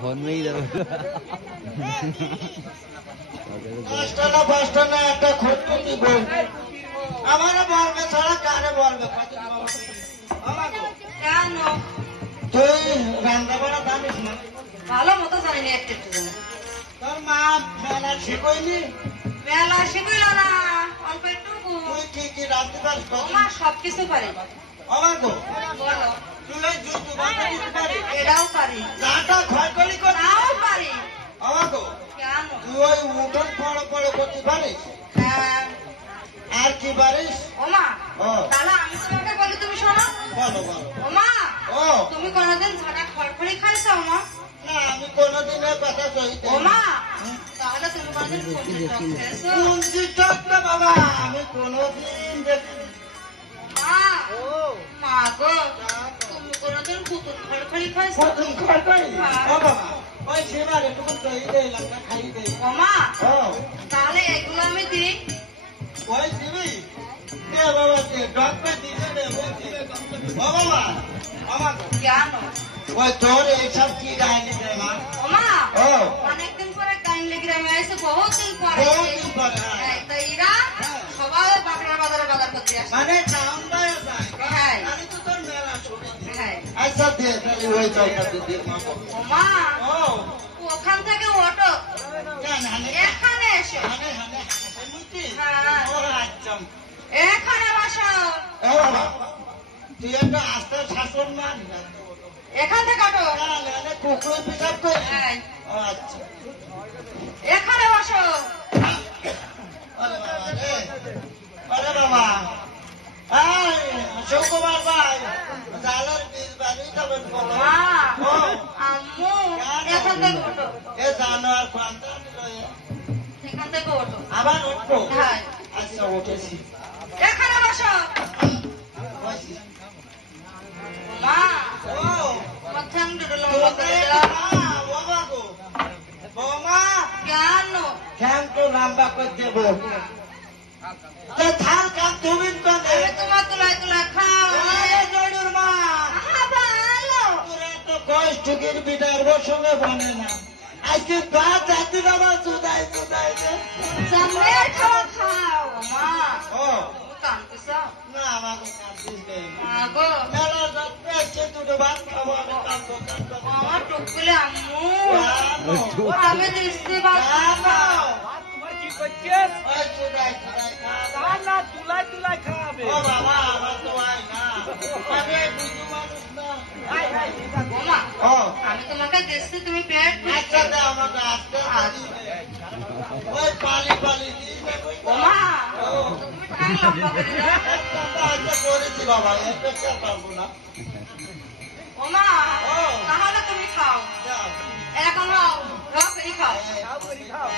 Phone में ही যাবে পাঁচটা না একটা খোঁজ দিব আমারে বলবে ছাড়া কারে বলবে কেন তুই রান্না বাড়া জানিস না ভালো মতো জানি না একটু তোর মা মেলা শিখয়নি মেলা শিখিল না অল্প একটু তুই কি কি রাঁধতে পারিস মা সবকিছু পারে আমার গো বলো তুই জুতো বাঁধা দিতে পারিস এটাও পারি চাটা ক্ষয় করি তাও পারি আমার গো কেন তুই ওই উঠোন পড়ো পড়ো করতে পারিস হ্যাঁ আর কি পারিস ওমা ও তাহলে আমি তোমাকে বলি তুমি শোনো বলো বলো ওমা ও তুমি কোনোদিন ঝাঁটা খড়খড়ি খাইছো ওমা না আমি কোনোদিনের কথা কই ওমা তাহলে তুমি কোনোদিন সবজি টক খেয়েছো কুঞ্জি চট্টা বাবা আমি কোনোদিন দেখিনি মা মা গো তুমি কোনোদিন পুতুল খড়খড়ি খাইছো কতদিন খড় করি ও বাবা ওই সেবার একটু দই দে লাগা খাই দে ওমা ও তাহলে এগুলো আমি দিই ওই দিবি দে বাবা দে ডক্টর দিতে দে ও বাবা আমার কেন ওই তোর এইসব কি গাইনি রে মা ওমা ও অনেকদিন পরে কাইন্ডলি গ্রামে আসছে বহুদিন পরে বহুদিন পরে হ্যাঁ। তো এরা সবাই বাগড়া বাজারে বাজার করতে আসে মানে টাউন যায় হ্যাঁ আমি তো তোর মেলা শুনেছি হ্যাঁ আচ্ছা দে তাহলে ওই জায়গাতে দে মা ওমা ও ওখান থেকে অটো না না না এখানে এসো হানে হানে হানে মুতি হ্যাঁ ও আচ্ছা এখানে বসো ও বাবা তুই একটা আস্তে শাসন মান না এখান থেকে অটো না না কুকুর পিসাব করি হ্যাঁ ও আচ্ছা এখানে বসো আরে বাবা রে আরে বাবা এই সুকুমার ভাই জালার বীজ বাড়ি খাবেন বলো মা ও আম্মু এখান থেকে অটো এ জানোয়ার কোনটা এখান থেকে অটো আবার উঠবো হ্যাঁ আচ্ছা উঠেছি এখানে বসো বসি মা ও তোমার ঠ্যাং দুটো লম্বা করে দাও বাবা গো বৌমা কেন ঠ্যাং তো লম্বা করে দেবো থাক কাম তুমি আমি তোমার তুলায় তুলায় খাও জড়ুর মা ভালো তোরা তো কষ্টের বিদার সঙ্গে বনে না আজকে ভাত জাতি বাবা দুদাই দুদাই দে সামনে খাওয়া খাও মা ও তুমি কাঁদতেছ না আমাকে কাঁদিস নেই মা গো মেলা যাত্রা আজকে দুটো ভাত খাবো আমি কাঁদবো কাঁদবো আমার টুকুলে আম্মু কেন? আমি দিচ্ছি ভাত খাও তোমার কি করছেন ওই দুদাই দুদাই খা না তুলাই তুলাই খাওয়াবে ও বাবা আমার তো আয় না আমি বুঝু মানুষ না ওমা ও আমি তোমাকে দিচ্ছি তুমি পেট আচ্ছা দে আমাকে আসতে ওই পালি পালি দিস না ওমা ও তুমি ঠ্যাং লম্বা করে দাও আচ্ছা করেছি বাবা একটা পারবো না ওমা তাহলে তুমি খাও যাও এখন খাও রকরি খাও খাও করি খাও